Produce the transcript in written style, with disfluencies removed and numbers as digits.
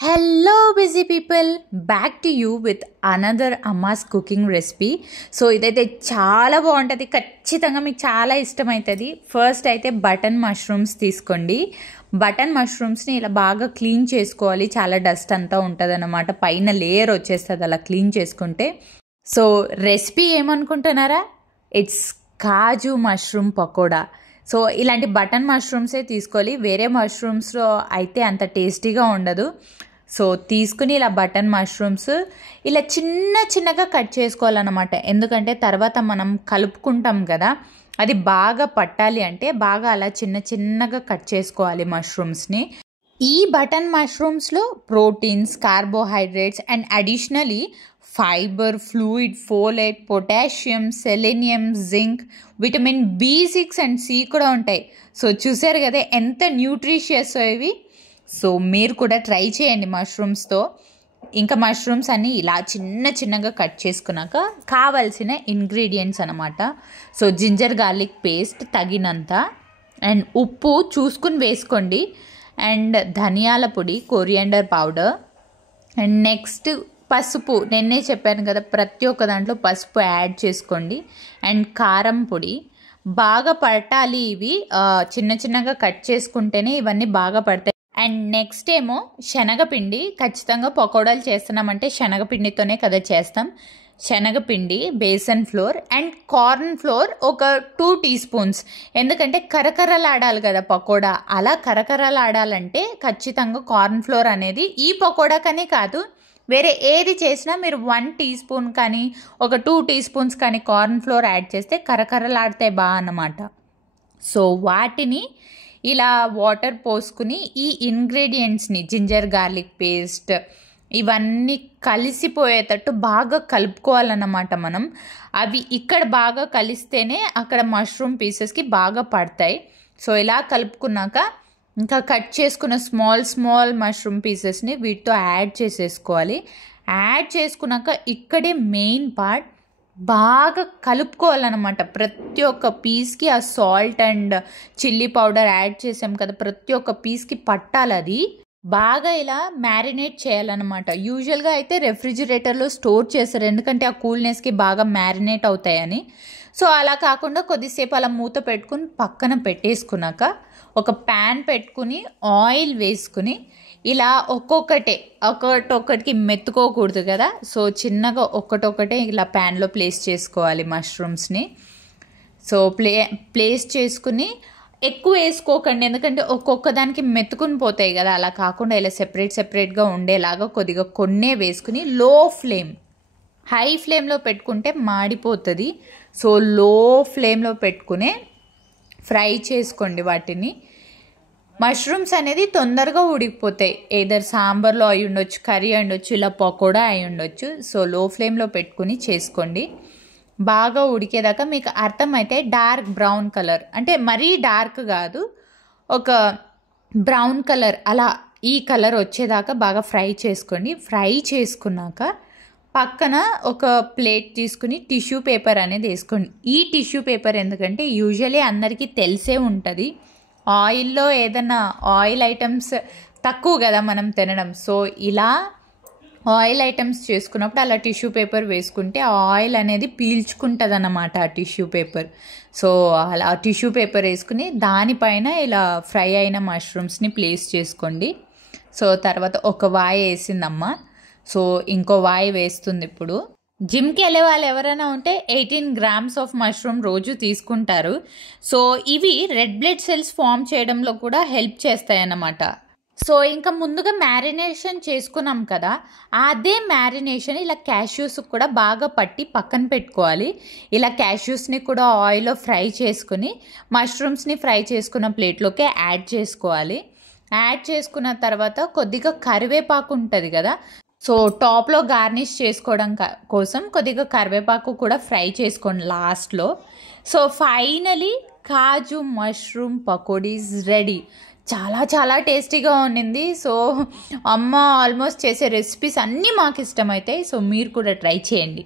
Hello busy people, back to you with another అమ్మాస్ cooking recipe. So ఇదైతే చాలా బాగుంటుంది, ఖచ్చితంగా మీకు చాలా ఇష్టమవుతుంది. ఫస్ట్ అయితే బటన్ మష్రూమ్స్ తీసుకోండి. బటన్ మష్రూమ్స్ని ఇలా బాగా క్లీన్ చేసుకోవాలి, చాలా డస్ట్ అంతా ఉంటుంది అన్నమాట, పైన లేయర్ వచ్చేస్తుంది అలా క్లీన్ చేసుకుంటే. సో రెసిపీ ఏమనుకుంటున్నారా? It's kaju mushroom pakoda. So ఇలాంటి బటన్ మష్రూమ్సే తీసుకోవాలి, వేరే మష్రూమ్స్లో అయితే అంత టేస్టీగా ఉండదు. సో తీసుకుని ఇలా బటన్ మష్రూమ్స్ ఇలా చిన్నగా కట్ చేసుకోవాలన్నమాట, ఎందుకంటే తర్వాత మనం కలుపుకుంటాం కదా, అది బాగా పట్టాలి అంటే బాగా అలా చిన్నగా కట్ చేసుకోవాలి మష్రూమ్స్ని. ఈ బటన్ మష్రూమ్స్లో proteins, carbohydrates and additionally fibre, fluid, folate, potassium, selenium, zinc, vitamin B6 and C కూడా ఉంటాయి. సో చూసారు కదా ఎంత న్యూట్రిషియస్ ఇవి. సో మీరు కూడా ట్రై చేయండి మష్రూమ్స్తో. ఇంకా మష్రూమ్స్ అన్నీ ఇలా చిన్నగా కట్ చేసుకున్నాక కావాల్సిన ఇంగ్రీడియంట్స్ అనమాట. సో జింజర్ గార్లిక్ పేస్ట్ తగినంత, అండ్ ఉప్పు చూసుకుని వేసుకోండి, అండ్ ధనియాల పొడి, కొరియాండర్ పౌడర్, అండ్ నెక్స్ట్ పసుపు. నేనే చెప్పాను కదా, ప్రతి ఒక్క దాంట్లో పసుపు యాడ్ చేసుకోండి, అండ్ కారం పొడి. బాగా పట్టాలి ఇవి, చిన్నగా కట్ చేసుకుంటేనే ఇవన్నీ బాగా పడతాయి. అండ్ నెక్స్ట్ ఏమో శనగపిండి. ఖచ్చితంగా పకోడాలు చేస్తున్నామంటే శనగపిండితోనే కదా చేస్తాం. శనగపిండి, besan flour and corn flour ఒక 2 టీ స్పూన్స్. ఎందుకంటే కరకరలాడాలి కదా పకోడా, అలా కరకరలాడాలంటే ఖచ్చితంగా కార్న్ ఫ్లోర్ అనేది ఈ పకోడాకనే కాదు, వేరే ఏది చేసినా మీరు 1 టీ స్పూన్ కానీ ఒక 2 టీ స్పూన్స్ కానీ కార్న్ ఫ్లోర్ యాడ్ చేస్తే కరకరలాడితే అన్నమాట. సో వాటిని ఇలా వాటర్ పోసుకుని ఈ ఇంగ్రీడియంట్స్ని, జింజర్ గార్లిక్ పేస్ట్ ఇవన్నీ కలిసిపోయేటట్టు బాగా కలుపుకోవాలన్నమాట మనం. అవి ఇక్కడ బాగా కలిస్తేనే అక్కడ మష్రూమ్ పీసెస్కి బాగా పడతాయి. సో ఇలా కలుపుకున్నాక ఇంకా కట్ చేసుకున్న స్మాల్ మష్రూమ్ పీసెస్ని వీటితో యాడ్ చేసేసుకోవాలి. యాడ్ చేసుకున్నాక ఇక్కడే మెయిన్ పార్ట్, బాగా కలుపుకోవాలన్నమాట. ప్రతి ఒక్క పీస్కి ఆ salt and chilli powder add చేసాం కదా, ప్రతి ఒక్క పీస్కి పట్టాలి. అది బాగా ఇలా మ్యారినేట్ చేయాలన్నమాట. యూజువల్గా అయితే రెఫ్రిజిరేటర్లో స్టోర్ చేస్తారు, ఎందుకంటే ఆ కూల్నెస్కి బాగా మ్యారినేట్ అవుతాయని. సో అలా కాకుండా కొద్దిసేపు అలా మూత పెట్టుకుని పక్కన పెట్టేసుకున్నాక ఒక ప్యాన్ పెట్టుకుని ఆయిల్ వేసుకుని ఇలా ఒక్కొక్కటికి మెత్తుకోకూడదు కదా, సో చిన్నగా ఒక్కటొక్కటే ఇలా ప్యాన్లో ప్లేస్ చేసుకోవాలి మష్రూమ్స్ని. సో ప్లేస్ చేసుకుని ఎక్కువ వేసుకోకండి, ఎందుకంటే ఒక్కొక్క దానికి మెత్తుకుని పోతాయి కదా, అలా కాకుండా ఇలా సెపరేట్గా ఉండేలాగా కొద్దిగా కొన్నే వేసుకుని హై ఫ్లేమ్లో పెట్టుకుంటే మాడిపోతుంది. సో లో ఫ్లేమ్లో పెట్టుకునే ఫ్రై చేసుకోండి వాటిని. మష్రూమ్స్ అనేది తొందరగా ఉడికిపోతాయి, ఏదర్ సాంబార్లో అయి ఉండొచ్చు, కర్రీ అయి ఉండొచ్చు, ఇలా పకోడా అయి ఉండొచ్చు. సో లో ఫ్లేమ్లో పెట్టుకుని చేసుకోండి. బాగా ఉడికేదాకా మీకు అర్థమైతే డార్క్ బ్రౌన్ కలర్, అంటే మరీ డార్క్ కాదు, ఒక బ్రౌన్ కలర్ అలా ఈ కలర్ వచ్చేదాకా బాగా ఫ్రై చేసుకోండి. ఫ్రై చేసుకున్నాక పక్కన ఒక ప్లేట్ తీసుకుని టిష్యూ పేపర్ అనేది వేసుకోండి. ఈ టిష్యూ పేపర్ ఎందుకంటే యూజువల్లీ అందరికీ తెలిసే ఉంటుంది, ఆయిల్లో ఏదైనా ఆయిల్ ఐటమ్స్ తక్కువ కదా మనం తినడం. సో ఇలా ఆయిల్ ఐటమ్స్ చేసుకున్నప్పుడు అలా టిష్యూ పేపర్ వేసుకుంటే ఆయిల్ అనేది పీల్చుకుంటుంది అన్నమాట ఆ టిష్యూ పేపర్. సో అలా టిష్యూ పేపర్ వేసుకుని దానిపైన ఇలా ఫ్రై అయిన మష్రూమ్స్ని ప్లేస్ చేసుకోండి. సో తర్వాత ఒక వాయి వేసిందమ్మ, సో ఇంకో వాయి వేస్తుంది. ఇప్పుడు జిమ్కి వెళ్ళే వాళ్ళు ఎవరైనా ఉంటే 18 grams ఆఫ్ మష్రూమ్ రోజు తీసుకుంటారు. సో ఇవి రెడ్ బ్లడ్ సెల్స్ ఫామ్ చేయడంలో కూడా హెల్ప్ చేస్తాయి అన్నమాట. సో ఇంకా ముందుగా మ్యారినేషన్ చేసుకున్నాం కదా, అదే మ్యారినేషన్ ఇలా క్యాష్యూస్కి కూడా బాగా పట్టి పక్కన పెట్టుకోవాలి. ఇలా క్యాష్యూస్ని కూడా ఆయిల్లో ఫ్రై చేసుకుని మష్రూమ్స్ని ఫ్రై చేసుకున్న ప్లేట్లోకి యాడ్ చేసుకోవాలి. యాడ్ చేసుకున్న తర్వాత కొద్దిగా కరివేపాకు ఉంటుంది కదా, సో టాప్లో గార్నిష్ చేసుకోవడం కోసం కొద్దిగా కరివేపాకు కూడా ఫ్రై చేసుకోండి లాస్ట్లో. సో ఫైనలీ కాజు మష్రూమ్ పకోడీస్ రెడీ. చాలా టేస్టీగా ఉండింది. సో అమ్మ ఆల్మోస్ట్ చేసే రెసిపీస్ అన్నీ మాకు ఇష్టమవుతాయి. సో మీరు కూడా ట్రై చేయండి.